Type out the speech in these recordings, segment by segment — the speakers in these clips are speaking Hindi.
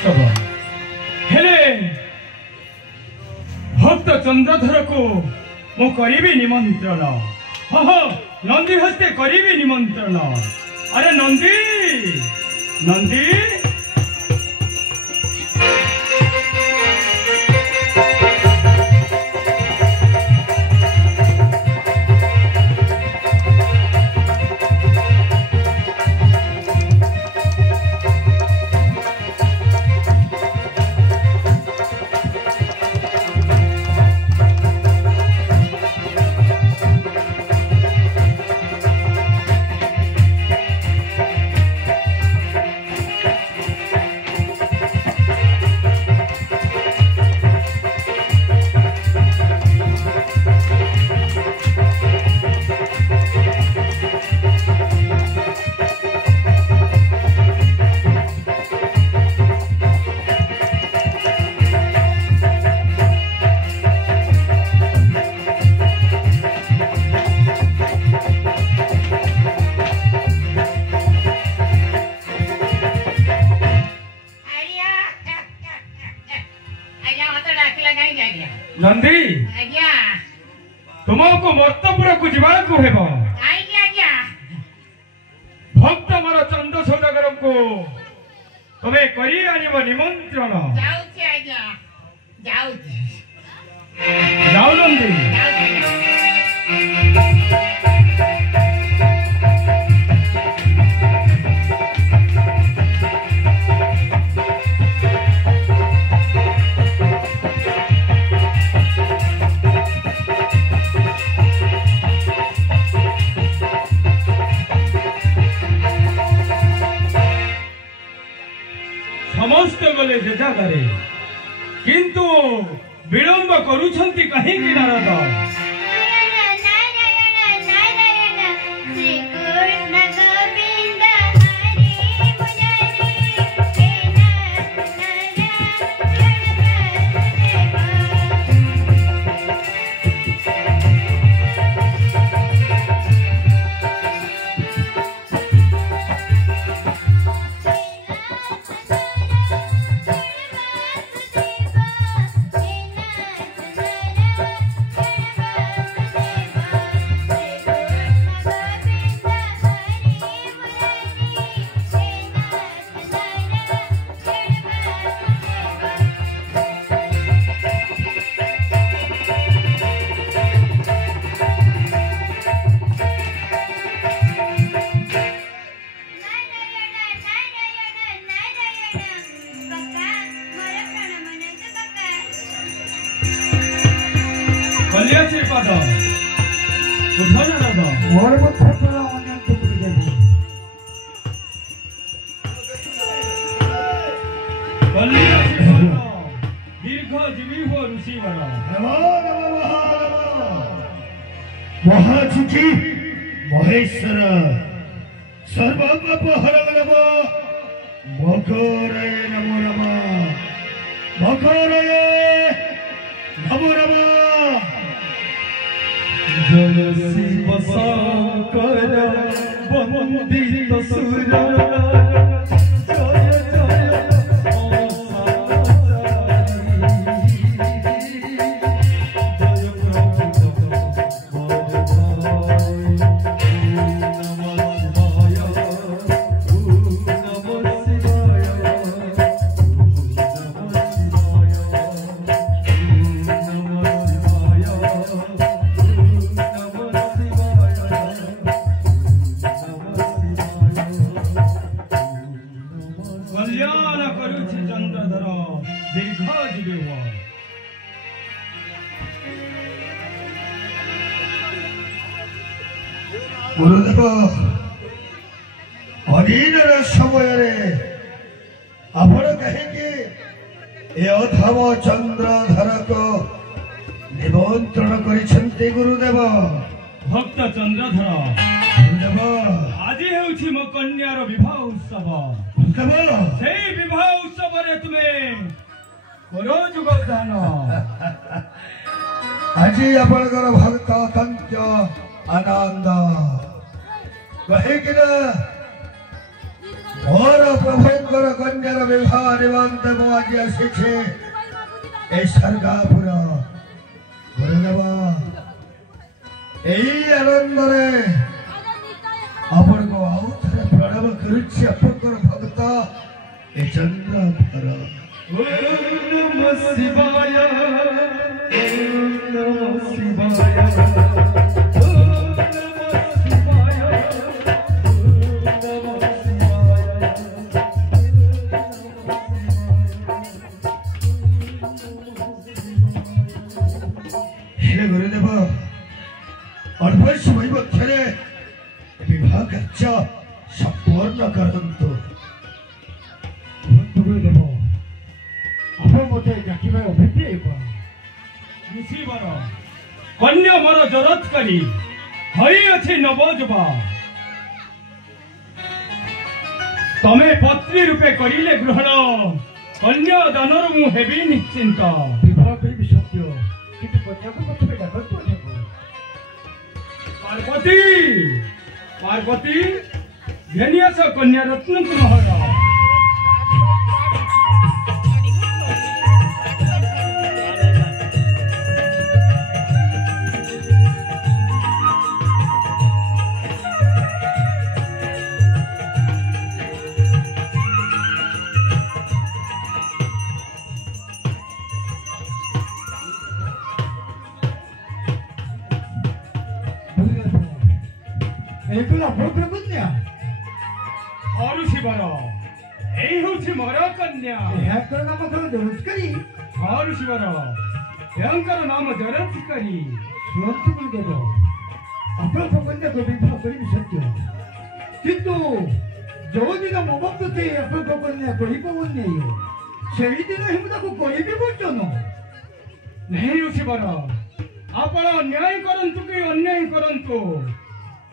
उत्सव हेले भक्त चंद्रधर को मु करी निमंत्रण नंदी हस्ते करी निमंत्रण अरे नंदी नंदी नंदी तुमको मर्तपुर को जीवा को हेबो भक्त मोर चंद्र सौदागर को तुम्हें करी आनिब निमंत्रण जाओ नंदी समस्त गले जे जागारे किंतु विलंब करूछंती कहीं कि नारद कलिया श्रीपाद उठो नारद मोर मथे पर अनंत पुरी देबो कलिया श्रीपाद दीर्घ जीवी हो ऋषि वर महाचुकी महेश्वर सर्वपाप हरं नमो मकरये नमो नमः मकरये नमो नमः जय शिव शंकर वंदित सुर कल्याण करुछि चंद्रधर दीर्घ जीवे हो गुरुदेव अधीन समय आपण कहीं अथम चंद्रधर को निमंत्रण करिसेंते गुरुदेव भक्त चंद्रधर गुरुदेव आज हेउछि मो कन्यार विवाह उत्सव से विवाह उत्सव रे तुम्हें करो जुगदान आज आपणकर भक्त अत्यंत आनंद कहीं ମୋର ପ୍ରଭୁଙ୍କର କନ୍ୟାର ବିବାହ ନିମନ୍ତେ ମୁଁ ଆଜି ଆସିଛି ଏ ସରଗାପୁର। ଗୁରୁଦେବ ଏହି ଆନନ୍ଦରେ ଆପଣଙ୍କୁ ଆଉ ଥରେ ପ୍ରଣାମ କରୁଛି। ଆପଣଙ୍କର ଭକ୍ତ ଏ ଚନ୍ଦ୍ରଧର। ଶିବାୟ हे गुरुदेव अल्प समय मध्य विवाह कार्य संपूर्ण करंतु। गुरुदेव आप मते डाकिबा अभिप्राय कौन? ऋषिवर कन्या मोर जरत करी हई अछि नवजुबा तमे पत्नी रूपे करिले ग्रहण कन्या दानर मु हेबी निश्चिंत। विवाह करी सत्य किंतु कन्या को प्रथमे डाकत पार्वती पार्वती घेनियास कन्या रत्न कुमार एकला भोग्र कन्या ऋषिवर এই হচ্ছে মোর কন্যা। এহাकर नाम कौन जरूरत करी? ऋषिवर यांकर नाम जरत करी। सुरत गुरुदेव आपण कन्या को विवाह करी सत्य किंतु जो दिन मोबत से आपण कन्या करी पवन्ने सेही दिन ही मुदा को कोई भी बचन नहीं ऋषिवर आपण न्याय करंतु कि अन्याय करंतु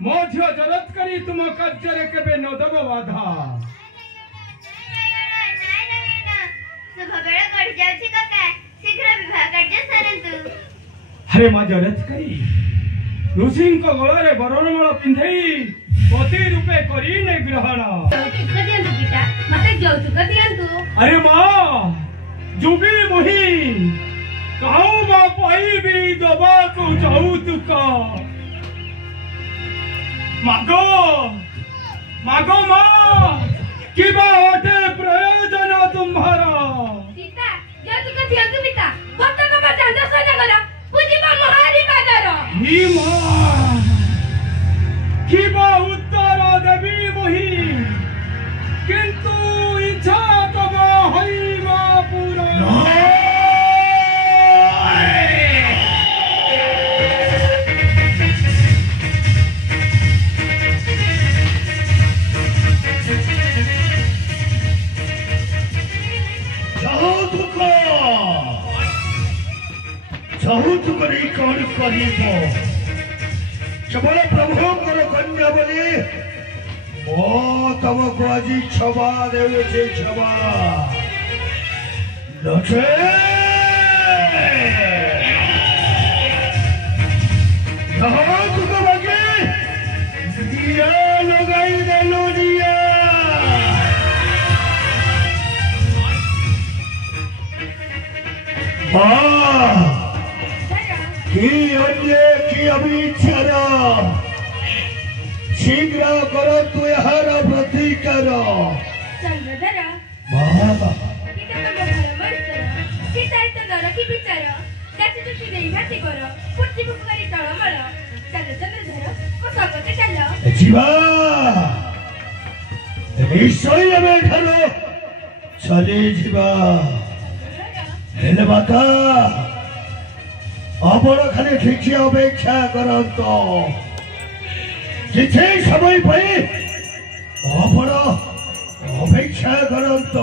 मो झियो जरत करी तुम कार्य केबे न दब बाधा। अरे माँ जरत करी ऋषि गलारे बरणमाल पिंधई पति रूपे करी ने ग्रहण। अरे माँ जुगी मुही कहूँ बा पाइबी दबा को जाऊ तुका मागो मागो माँ कि बाटे प्रयोजन तुम्हारा। सीता जतुक थियंतु पिता भक्तक बचांदा सजगल पूजिबा महारी बाजार। ही माँ कि बा उत्तर देवी मोही किंतु इच्छा तब हईमा पूरा। बहुत करी कौन करीब केवल प्रभुଙ୍କର कन्या बोली ओ तुमको आज क्षमा देवे क्षमा नचे तुमको बाकी दिया लगाई देलो दिया की अन्य की अभिचार शीघ्र कर तू यार प्रतिकार। चंद्रधर बाबा पिता तम घर मस्तर सीता इत नरकी विचार जाति जुति देई घाटी कर पुट्टी पुकारी तळमळ चल चंद्रधर को स्वागत चल जीवा निश्चय में ठारो चले जीवा हेले माता आपण खाली ठीक अपेक्षा करत किसी समय पाई आपण अपेक्षा करत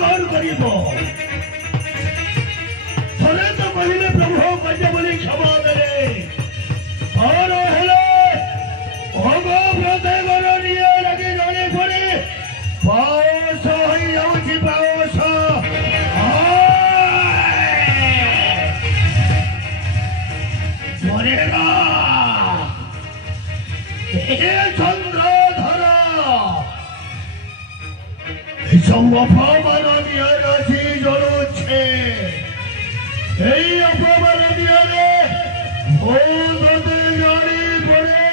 घर करिब थरे तो कहले प्रभु कजे बोली क्षमा दे और हेले भोगो प्रत्येक निये लगे जाने पड़े पाओस होई जाउछि पाओस 오래라 চন্দ্রধর এসব অপমাননীয় রাশি জ্বলছে এই অপমাননীয় বৌদ্ধতে জড়ি পড়ে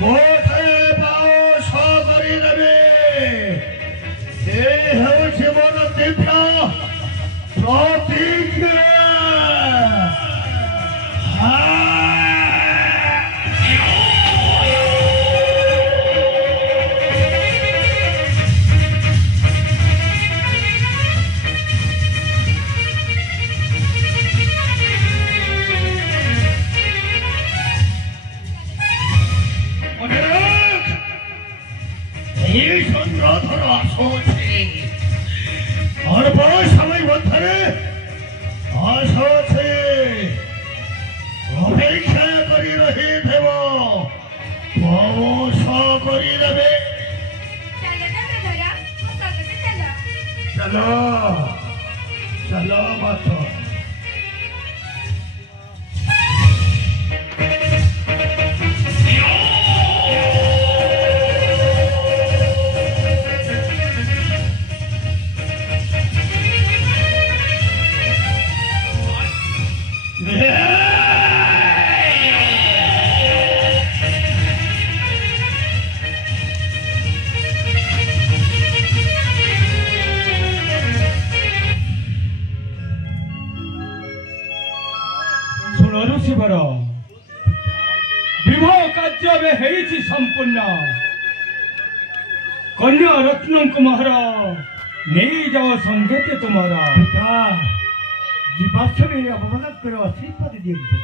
মোটে পাও সহকারী দেবে এই হচ্ছে মন তীব্র প্রতিজ্ঞা এই চন্দ্রধর আসছে অল্প সময় মধ্যে আসছে অপেক্ষা করি রহি দেব প্রবেশ করি দেবে চলো চলো মাত্র ଋଷିବର ବିବାହ କାର୍ଯ୍ୟ ଏବେ ହେଇଛି ସମ୍ପୂର୍ଣ୍ଣ କନ୍ୟା ରତ୍ନଙ୍କୁ ମହର ନେଇଯାଅ ସଙ୍ଗେତେ ତୁମର ପିତା ଯିବାଶ୍ରମେ ଅପମାନ କର ଶ୍ରୀପଦ ଦିଅନ୍ତୁ